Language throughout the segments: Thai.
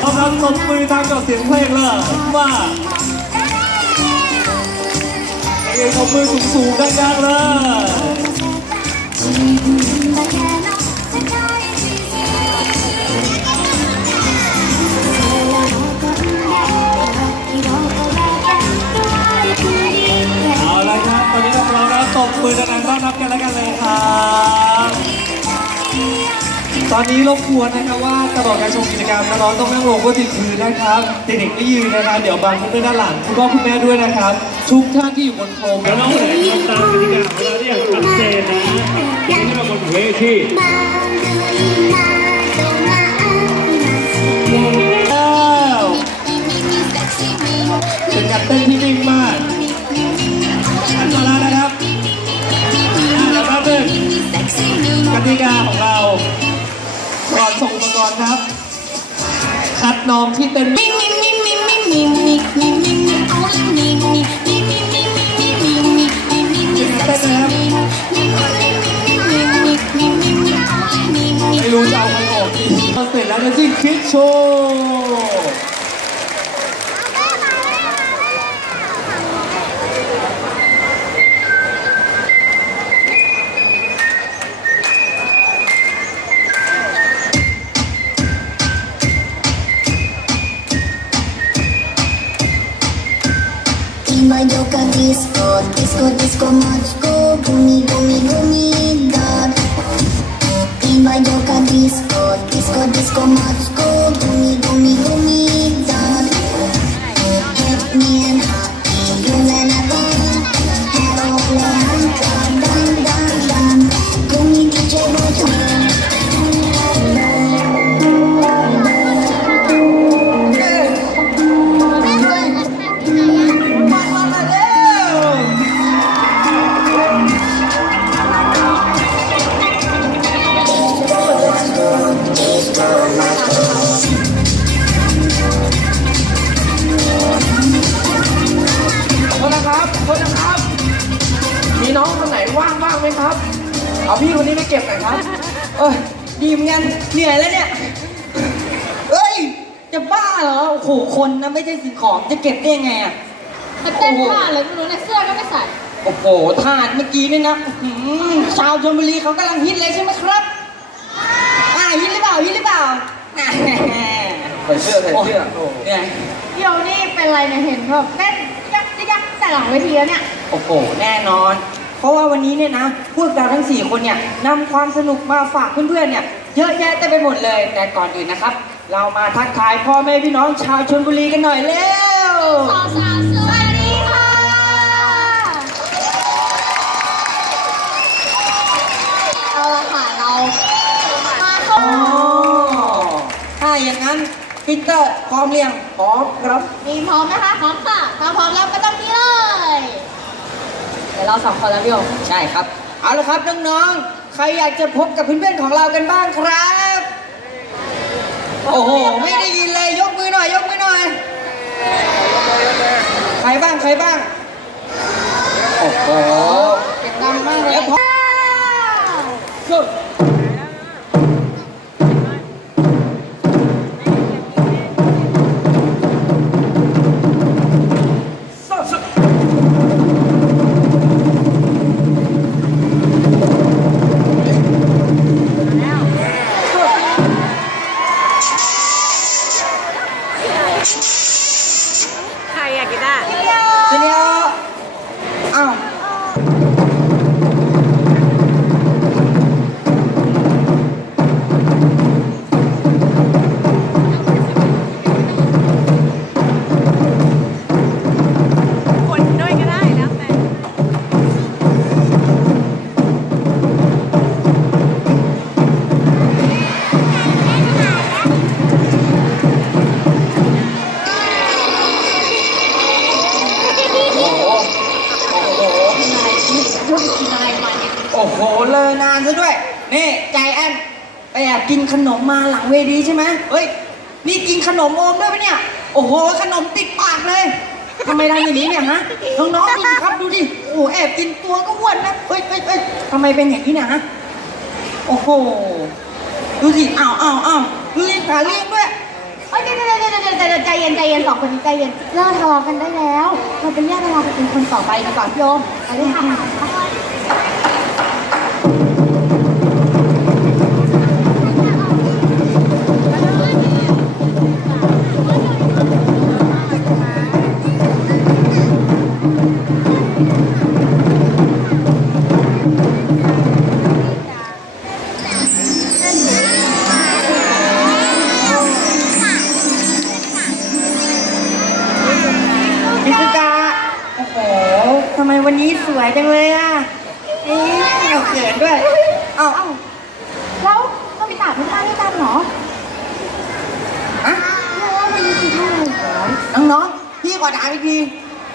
พร้อมแล้วตบมือตามกับเสียงเพลงเลยว่าเอ้ยตบมือสูงๆดังๆเลย รบกวนนะครับว่าตลอดการชมกิจกรรมน้องๆต้องนั่งลงก็ติดพื้นนะครับเด็กๆไม่ยืนนะครับเดี๋ยวบางคนด้วยด้านหลังคุณพ่อคุณแม่ด้วยนะครับ ทุกท่านที่อยู่บนโคมเดี๋ยวเราเห็นทำตามกติกาของเราได้อย่างชัดเจนนะนี่เราบนเวทีแล้วเป็นการเต้นที่ ก่อนครับ คัดน้องที่เต้นไม่รู้จะเอาไปออกดีเสร็จแล้วจะจิ้งคิดโชว์ disco, disco, disco, mocko, gumi, gumi, gumi, dog. Ты мой дёка, диско, диско. ครับโทษนะครับ มีน้องคนไหนว่างบ้างไหมครับ เอาพี่คนนี้ไปเก็บหน่อยครับ เอ้ยดีเหมอนกันเหนื่อยแล้วเนี่ยเอ้ย จะบ้าเหรอ โอ้โห คนนะไม่ใช่สิ่งของ จะเก็บได้ยังไงอะมันเต้นท่าอะไรไม่รู้เนี่ยเสื้อก็ไม่ใส่ โอ้โหทาดเมื่อกี้นี่นะอื้อหือชาวชลบุรีเขากำลังฮิตเลยใช่ไหมครับ อ่าฮิตหรือเปล่าฮิตหรือเปล่าอ่า ใส่เสื้อใส่เสื้อโอ้เหนื่อย เดี๋ยวนี่เป็นไรเนี่ยเห็นแบบเต้น ยักยักยักแต่หลังเวทีแล้วเนี่ย โอ้โห แน่นอน เพราะว่าวันนี้เนี่ยนะ พวกเราทั้ง 4 คนเนี่ยนำความสนุกมาฝากเพื่อนๆเนี่ย เยอะแยะเต็มไปหมดเลย แต่ก่อนอื่นนะครับ เรามาทักทายพ่อแม่พี่น้องชาวชลบุรีกันหน่อยเร็วสาวสาวสวัสดีค่ะ เอาละค่ะเรามาเข้า อ๋อ ถ้าอย่างนั้นปีเตอร์ พร้อมเรียงพร้อมครับมีพร้อมนะคะพร้อมค่ะถ้าพร้อมแล้วก็ต้องนี่เลย เดี๋ยวเราสองคนแล้วพี่โอใช่ครับ เอาละครับน้องๆ ใครอยากจะพบกับเพื่อนๆของเรากันบ้างครับ โอ้โห ไม่ได้ยินเลย ยกมือหน่อย ยกมือหน่อย ใครบ้าง ใครบ้าง โอ้โหเสียงดังมากเลยแล้วพอสุดานซะด้วย นี่ใจแอนไปแอบกินขนมมาหลังเวทีใช่ไหมเฮ้ย นี่กินขนมโอมด้วยปะเนี่ย โอ้โห ขนมติดปากเลยทำไมทำอย่างนี้เนี่ยฮะ น้องๆดูสิครับดูดิ โอ้แอบกินตัวก็อ้วนนะ เฮ้ยเฮ้ยเฮ้ยทำไมเป็นอย่างนี้เนี่ยฮะ โอ้โห ดูสิอ้าวอ้าวอ้าวดูสิขาเลี้ยงด้วยเอ้ยเดี๋ยวเดี๋ยวเดี๋ยวเดี๋ยวเดี๋ยวใจเย็นใจเย็นสองคนนี้ใจเย็นเลิกทะเลาะกันได้แล้ว เราไปเรียกเวลาเป็นคนต่อไปกันก่อนพี่โอมไปเลยค่ะ ขินด้วย เอ้าเอ้าแล้วก็ไปตัดไม่ได้ด้วยกันเหรออะเพราะว่ามันมีสีเท่าไหร่เหรอน้องๆ พี่ขอถามอีกที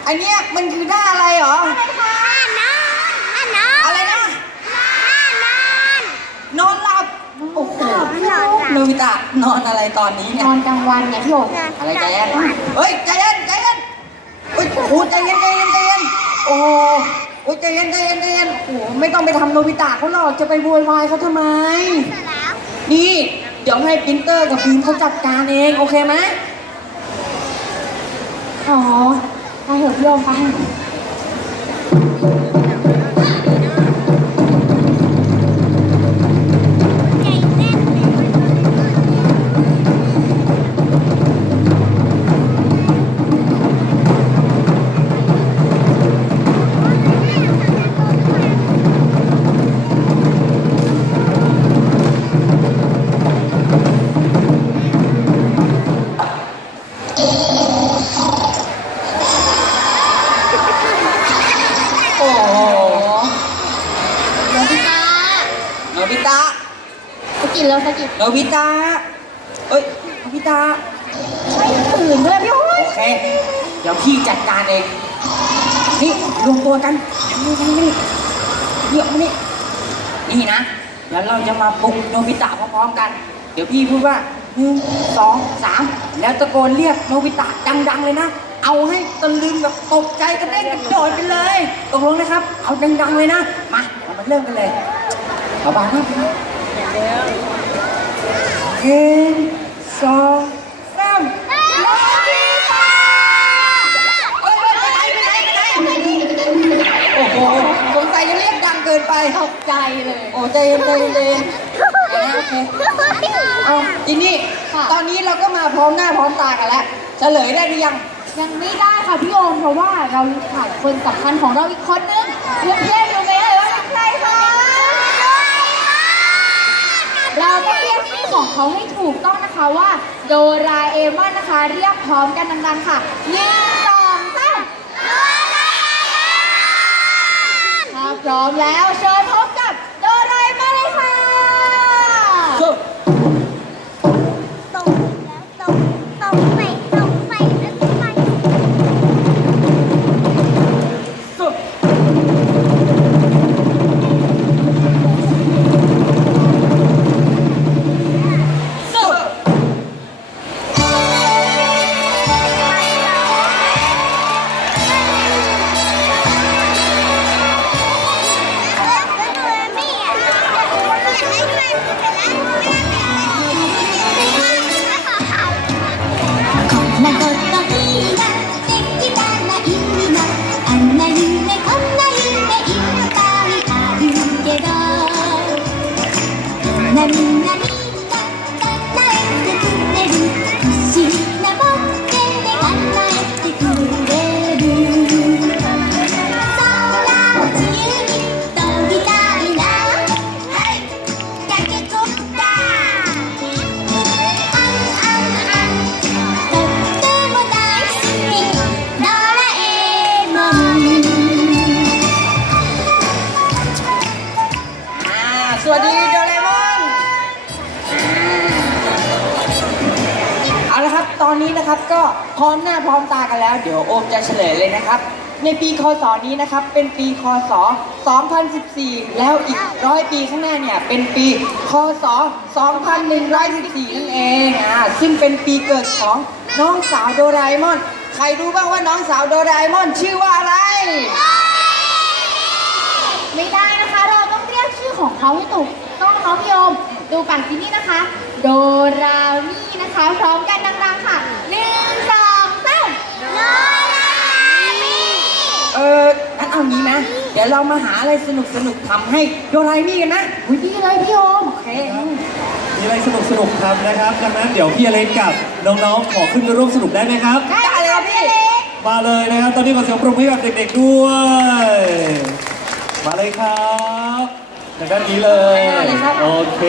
อันเนี้ยมันคือหน้าอะไรเหรออะไรนะ นอนหลับ โอ้โหโนบิตะนอนอะไรตอนนี้เนี่นยอนกลางวันเนี่ยพี่โอมอะไรใจเย็นเฮ้ยใจเย็นใจเย็นเฮ้ยโอ้โหใจเย็นใจเย็นใจเย็นโอ้ โอ้ยใจเย็นใจเย็นใจเย็นโอ้โหไม่ต้องไปทำโนบิตะเขาหรอกจะไปโวยวายเขาทำไม นี่ เดี๋ยวให้ปรินเตอร์กับพิมพ์เขาจัดการเอง โอเคไหมอ๋อไปเถอะพี่โอมไป กิดแล้วสะกิดโนบิตะเอ้ยโนบิตะไม่ตื่นด้วยพี่โอมโอเคเดี๋ยวพี่จัดการเอง นี่รวมตัวกันนี่นี่นี่เดี๋ยวมานี่นี่นะ เดี๋ยวเราจะมาปลุกโนบิตะพร้อมๆกัน เดี๋ยวพี่พูดว่าหนึ่งสองสามแล้วตะโกนเรียกโนบิตะดังๆเลยนะ เอาให้ตะลึงแบบตกใจกระเด้งกระโดดไปเลยตกลงนะครับ เอาดังๆเลยนะ มา เรามาเริ่มกันเลยเอาบางมากนะ หนึ่งสองสามเอ้ยไปไหนไปไหนไปไหนโอ้โหสงสัยจะเรียกดังเกินไปตกใจเลยโอ้ใจเย็นใจเย็นใจเย็นอ่าโอเคเอาทีนี้ค่ะตอนนี้เราก็มาพร้อมหน้าพร้อมตากันแล้วเฉลยได้หรือยัง ยังไม่ได้ค่ะพี่โอมเพราะว่าเราขาดคนสำคัญของเราอีกคนนึงเพื่อนเพื่อนๆรู้ไหมเอ่ยว่าเป็นใครคะเราต้องเรียกชื่อ ของเขาให้ถูกต้องนะคะว่าโดราเอมอนนะคะ เรียกพร้อมกันดังๆค่ะหนึ่งสองสามถ้าพร้อมแล้วเชิญ นะครับ ก็พร้อมหน้าพร้อมตากันแล้ว เดี๋ยวโอมจะเฉลยเลยนะครับ ในปีคศนี้นะครับ เป็นปีคศ 2014 แล้วอีกร้อยปีข้างหน้าเนี่ย เป็นปีคศ 2114 นั่นเองอ่าซึ่งเป็นปีเกิดของน้องสาวโดราเอมอน ใครรู้บ้างว่าน้องสาวโดราเอมอนชื่อว่าอะไร ไม่ได้นะคะ เราต้องเรียกชื่อของเขาให้ถูกต้องนะคะพี่โอมดูฝั่งที่นี่นะคะ โดรามี่นะคะ พร้อมกันดังๆค่ะหนึ่งสองสามโดรามี่เอองั้นเอางี้นะ เดี๋ยวเรามาหาอะไรสนุกสนุกๆทำให้โดราเอมี่กันนะอุ้ยดีเลยพี่โอมโอเคมีอะไรสนุกสนุกๆทำนะครับ ดังนั้นเดี๋ยวพี่อเล็กกับน้องๆขอขึ้นมาร่วมสนุกได้ไหมครับ ได้เลยครับพี่มาเลยนะครับ ตอนนี้ขอเสียงปรบมือให้กับเด็กๆด้วย มาเลยครับทางด้านนี้เลยไปเลยครับโอเค